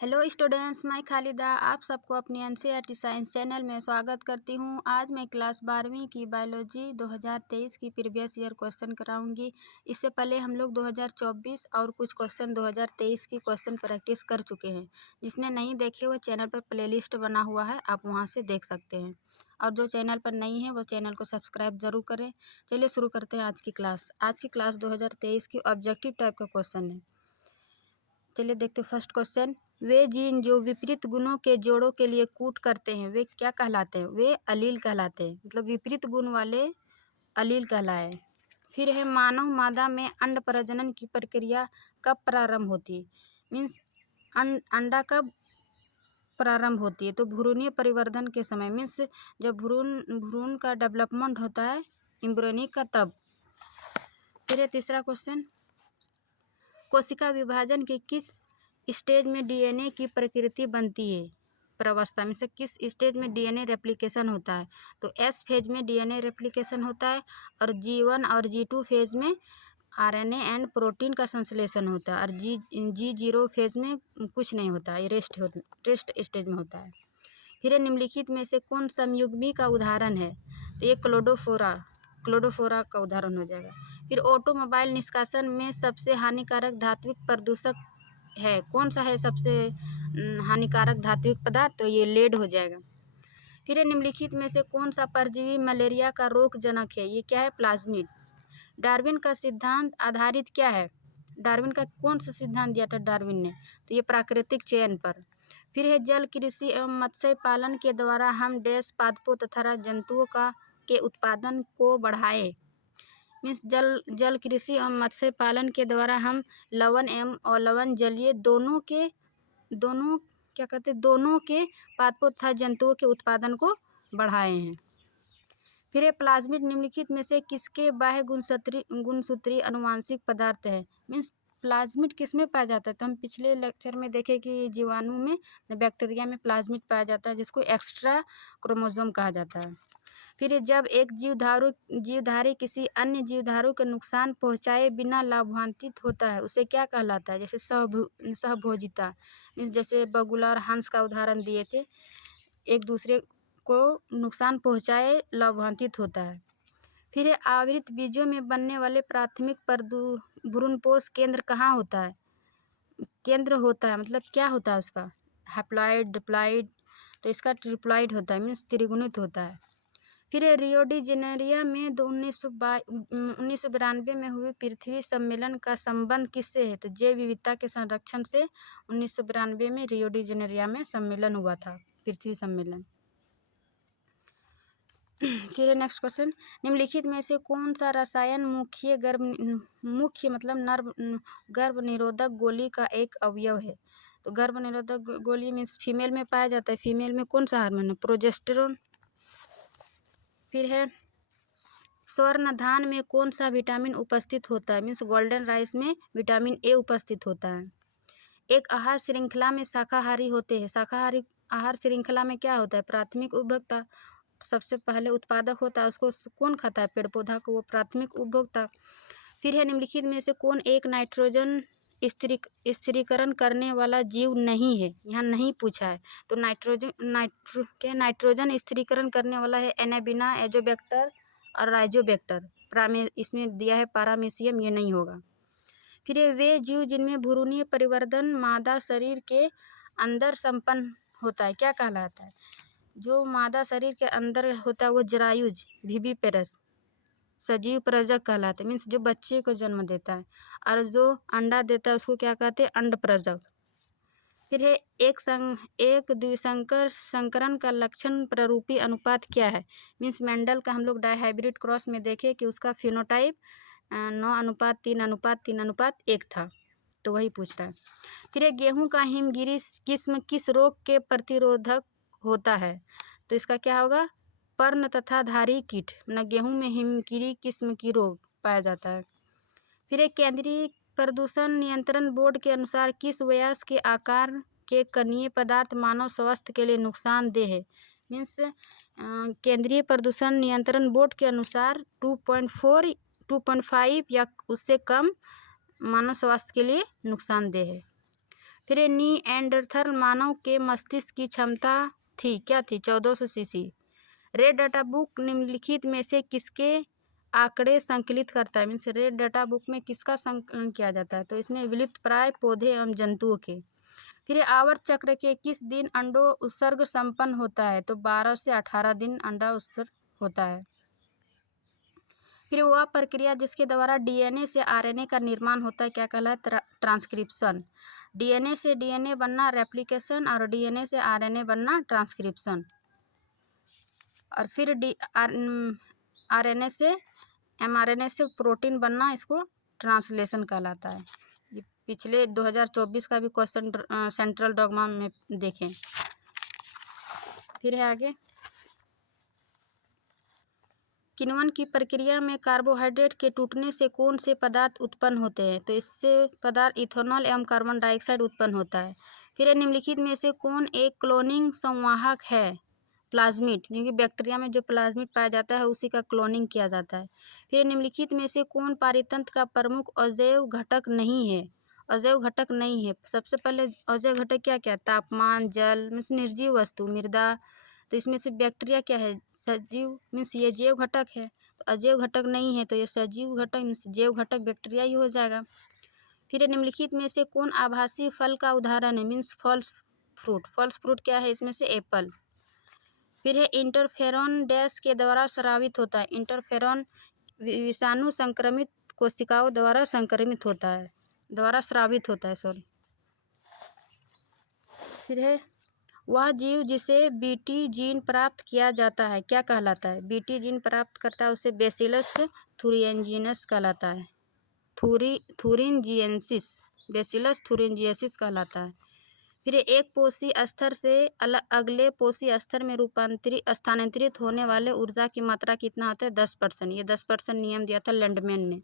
Hello students, मैं खालिदा आप सबको अपनी एनसीईआरटी साइंस चैनल में स्वागत करती हूं। आज मैं क्लास 12वीं की बायोलॉजी 2023 की प्रीवियस ईयर क्वेश्चन कराऊंगी। इससे पहले हम लोग 2024 और कुछ क्वेश्चन 2023 की क्वेश्चन प्रैक्टिस कर चुके हैं। जिसने नहीं देखे वो चैनल पर प्लेलिस्ट बना हुआ है, आप वहां से देख सकते हैं। और जो चैनल पर नहीं है वो चैनल को सब्सक्राइब ज़रूर करें। चलिए शुरू करते हैं आज की क्लास। आज की क्लास 2023 की ऑब्जेक्टिव टाइप का क्वेश्चन है। चलिए देखते हैं फर्स्ट क्वेश्चन। वे जीन जो विपरीत गुणों के जोड़ों के लिए कूट करते हैं वे क्या कहलाते हैं? वे अलील कहलाते हैं, मतलब विपरीत गुण वाले अलील कहलाए। फिर है मानव मादा में अंड प्रजनन की प्रक्रिया कब प्रारंभ होती है? मीन्स अंडा कब प्रारंभ होती है? तो भ्रूणीय परिवर्धन के समय, मीन्स जब भ्रूण का डेवलपमेंट होता है एम्ब्रियोनिक का, तब। फिर है तीसरा क्वेश्चन। कोशिका विभाजन के किस स्टेज में डीएनए की प्रकृति बनती है? प्रावस्था में से किस स्टेज में डीएनए रेप्लिकेशन होता है? तो एस फेज में डीएनए रेप्लिकेशन होता है, और G1 और G2 फेज में आरएनए एंड प्रोटीन का संश्लेषण होता है, और G0 फेज में कुछ नहीं होता है, रेस्ट स्टेज में होता है। फिर ये निम्नलिखित में से कौन समयुग्मी का उदाहरण है? तो ये क्लोडोफोरा का उदाहरण हो जाएगा। फिर ऑटोमोबाइल निष्कासन में सबसे हानिकारक धात्विक प्रदूषक है, कौन सा है सबसे हानिकारक धात्विक पदार्थ? तो ये लेड हो जाएगा। फिर निम्नलिखित में से कौन सा परजीवी मलेरिया का रोगजनक है? ये क्या है? प्लाज्मिड। डार्विन का सिद्धांत आधारित क्या है? डार्विन का कौन सा सिद्धांत दिया था डार्विन ने? तो ये प्राकृतिक चयन पर। फिर है जल कृषि एवं मत्स्य पालन के द्वारा हम डैश पादपों तथा जंतुओं के उत्पादन को बढ़ाए। मीन्स जल कृषि एवं मत्स्य पालन के द्वारा हम लवण एवं अलवण जलीय दोनों के पादपों तथा जंतुओं के उत्पादन को बढ़ाए हैं। फिर ये प्लाज्मिड निम्नलिखित में से किसके बाह्य गुणसूत्री अनुवांशिक पदार्थ है? मीन्स प्लाज्मिड किस में पाया जाता है? तो हम पिछले लेक्चर में देखे कि जीवाणु में, बैक्टीरिया में प्लाज्मिड पाया जाता है, जिसको एक्स्ट्रा क्रोमोसोम कहा जाता है। फिर जब एक जीवधारी किसी अन्य जीवधारू को नुकसान पहुंचाए बिना लाभान्वित होता है, उसे क्या कहलाता है? जैसे सहभोजिता, मीन्स जैसे बगुला और हंस का उदाहरण दिए थे, एक दूसरे को नुकसान पहुंचाए लाभान्वित होता है। फिर ये आवृत बीजों में बनने वाले प्राथमिक भ्रूणपोष केंद्र कहाँ होता है? केंद्र होता है, मतलब क्या होता है उसका? Haploid, diploid. तो इसका ट्रिप्लॉइड होता है, मीन्स त्रिगुणित होता है। फिर रियो डी जेनेरिया में 1992 में हुए पृथ्वी सम्मेलन का संबंध किससे है? तो जैव विविधता के संरक्षण से 1992 में रियो डी जेनेरिया में सम्मेलन हुआ था, पृथ्वी सम्मेलन। फिर नेक्स्ट क्वेश्चन। निम्नलिखित में से कौन सा रसायन गर्भ निरोधक गोली का एक अवयव है? तो गर्भ निरोधक गोली मीन्स फीमेल में पाया जाता है। फीमेल में कौन सा हार्मोन है? प्रोजेस्टेरोन। फिर है स्वर्ण धान में कौन सा विटामिन उपस्थित होता है? मीन्स गोल्डन राइस में विटामिन ए उपस्थित होता है। एक आहार श्रृंखला में शाकाहारी होते हैं। शाकाहारी आहार श्रृंखला में क्या होता है? प्राथमिक उपभोक्ता सबसे पहले उत्पादक होता है, उसको कौन खाता है? पेड़ पौधा को, वो प्राथमिक उपभोक्ता। फिर है निम्नलिखित में से कौन एक नाइट्रोजन स्थिरीकरण करने वाला जीव नहीं है? यहाँ नहीं पूछा है। तो नाइट्रोजन स्थिरीकरण करने वाला है एनाबिना, एजोबैक्टर और राइजोबैक्टर। इसमें दिया है पारामीशियम, ये नहीं होगा। फिर वे जीव जिनमें भ्रूणीय परिवर्तन मादा शरीर के अंदर संपन्न होता है क्या कहलाता है? जो मादा शरीर के अंदर होता है वो जरायुज, विविपेरस, सजीव प्रजक कहलाते हैं। मीन्स जो बच्चे को जन्म देता है, और जो अंडा देता है उसको क्या कहते हैं? अंड प्रजक। फिर है एक द्विसंकर संकरण का लक्षण प्ररूपी अनुपात क्या है? मीन्स मेंडल का हम लोग डायहाइब्रिड क्रॉस में देखे कि उसका फिनोटाइप 9:3:3:1 था, तो वही पूछ रहा है। फिर ये गेहूं का हिमगिरी किस्म किस रोग के प्रतिरोधक होता है? तो इसका क्या होगा? पर्ण तथा धारी कीट, मतलब गेहूं में हिमगिरी किस्म की रोग पाया जाता है। फिर एक केंद्रीय प्रदूषण नियंत्रण बोर्ड के अनुसार किस व्यास के आकार के कणीय पदार्थ मानव स्वास्थ्य के लिए नुकसानदेह है? मीन्स केंद्रीय प्रदूषण नियंत्रण बोर्ड के अनुसार 2.4, 2.5 या उससे कम मानव स्वास्थ्य के लिए नुकसानदेह है। फिर नीएंडरथल मानव के मस्तिष्क की क्षमता थी, क्या थी? 1400 सीसी। रेड डाटा बुक निम्नलिखित में से किसके आंकड़े संकलित करता है? मीन्स रेड डाटा बुक में किसका संकलन किया जाता है? तो इसमें विलुप्त प्राय पौधे एवं जंतुओं के। फिर आवर्त चक्र के किस दिन अंडो उत्सर्ग संपन्न होता है? तो 12 से 18 दिन अंडा उत्सर्ग होता है। फिर वह प्रक्रिया जिसके द्वारा डीएनए से आरएनए का निर्माण होता है क्या कहलाता है? ट्रांसक्रिप्शन। डीएनए से डीएनए बनना रेप्लिकेशन और डीएनए से आरएनए बनना ट्रांसक्रिप्शन। और फिर आरएनए से एमआरएनए से प्रोटीन बनना इसको ट्रांसलेशन कहलाता है। ये पिछले 2024 का भी क्वेश्चन सेंट्रल डॉग्मा में देखें। फिर है आगे, किण्वन की प्रक्रिया में कार्बोहाइड्रेट के टूटने से कौन से पदार्थ उत्पन्न होते हैं? तो इससे पदार्थ इथेनॉल एवं कार्बन डाइऑक्साइड उत्पन्न होता है। फिर निम्नलिखित में से कौन एक क्लोनिंग संवाहक है? प्लाज्मिड, क्योंकि बैक्टीरिया में जो प्लाज्मिड पाया जाता है उसी का क्लोनिंग किया जाता है। फिर निम्नलिखित में से कौन पारितंत्र का प्रमुख अजैव घटक नहीं है? अजैव घटक नहीं है। सबसे पहले अजैव घटक क्या क्या? तापमान, जल मीन्स निर्जीव वस्तु, मृदा। तो इसमें से बैक्टीरिया क्या है? सजीव मीन्स ये जैव घटक है। तो अजैव घटक नहीं है तो ये सजीव घटक मीन्स जैव घटक बैक्टीरिया ही हो जाएगा। फिर निम्नलिखित में से कौन आभासी फल का उदाहरण है? Means false fruit. False fruit क्या है? इसमें से एप्पल। फिर है इंटरफेरॉन डैश के द्वारा स्रावित होता है। इंटरफेरॉन विषाणु संक्रमित कोशिकाओं द्वारा संक्रमित होता है, द्वारा स्रावित होता है, सॉरी। फिर है वह जीव जिसे बीटी जीन प्राप्त किया जाता है क्या कहलाता है? बीटी जीन प्राप्त करता है उसे बेसिलस थुरिनजियस कहलाता है। थुरिनजिएंसिस, बेसिलस थुरिनजिएंसिस कहलाता है। फिर एक पोषी स्तर से अगले पोषी स्तर में स्थानांतरित होने वाले ऊर्जा की मात्रा कितना होता है? 10%। ये 10% नियम दिया था लैंडमैन ने।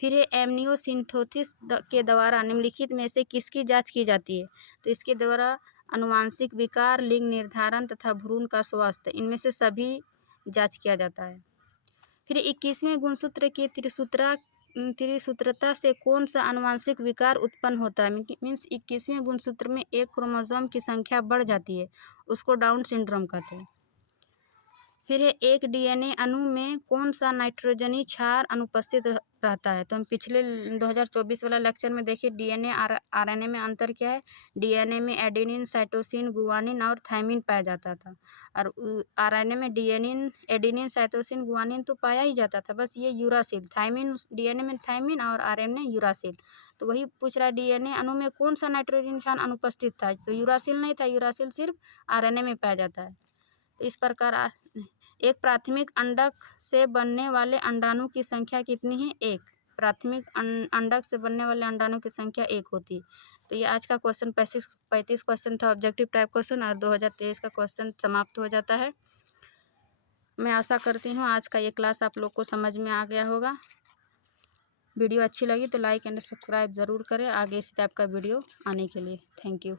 फिर ये एमनियोसिंथेसिस के द्वारा निम्नलिखित में से किसकी जांच की जाती है? तो इसके द्वारा अनुवांशिक विकार, लिंग निर्धारण तथा भ्रूण का स्वास्थ्य, इनमें से सभी जांच किया जाता है। फिर 21वें गुणसूत्र की त्रिसूत्रता से कौन सा अनुवांशिक विकार उत्पन्न होता है? मीन्स 21वें गुणसूत्र में एक क्रोमोसोम की संख्या बढ़ जाती है, उसको डाउन सिंड्रोम कहते हैं। फिर है एक डीएनए अणु में कौन सा नाइट्रोजनी क्षार अनुपस्थित रहता है? तो हम पिछले 2024 वाला लेक्चर में देखिए डीएनए आरएनए में अंतर क्या है। डीएनए में एडेनिन, साइटोसिन, गुआनिन और थायमिन पाया जाता था, और आरएनए में एडेनिन, साइटोसिन, गुआनिन तो पाया ही जाता था, बस ये यूरासिल, थायमिन, डीएनए में थायमिन और आरएनए यूरासिल। तो वही पूछ रहा है डीएनए अणु में कौन सा नाइट्रोजन क्षार अनुपस्थित था? तो यूरासिल नहीं था, यूरासिल सिर्फ आरएनए में पाया जाता है। तो इस प्रकार एक प्राथमिक अंडक से बनने वाले अंडाणु की संख्या कितनी है? एक। प्राथमिक अंडक से बनने वाले अंडाणु की संख्या एक होती है। तो ये आज का क्वेश्चन 35 क्वेश्चन था, ऑब्जेक्टिव टाइप क्वेश्चन, और 2023 का क्वेश्चन समाप्त हो जाता है। मैं आशा करती हूँ आज का ये क्लास आप लोग को समझ में आ गया होगा। वीडियो अच्छी लगी तो लाइक एंड सब्सक्राइब ज़रूर करें आगे इस टाइप का वीडियो आने के लिए। Thank you.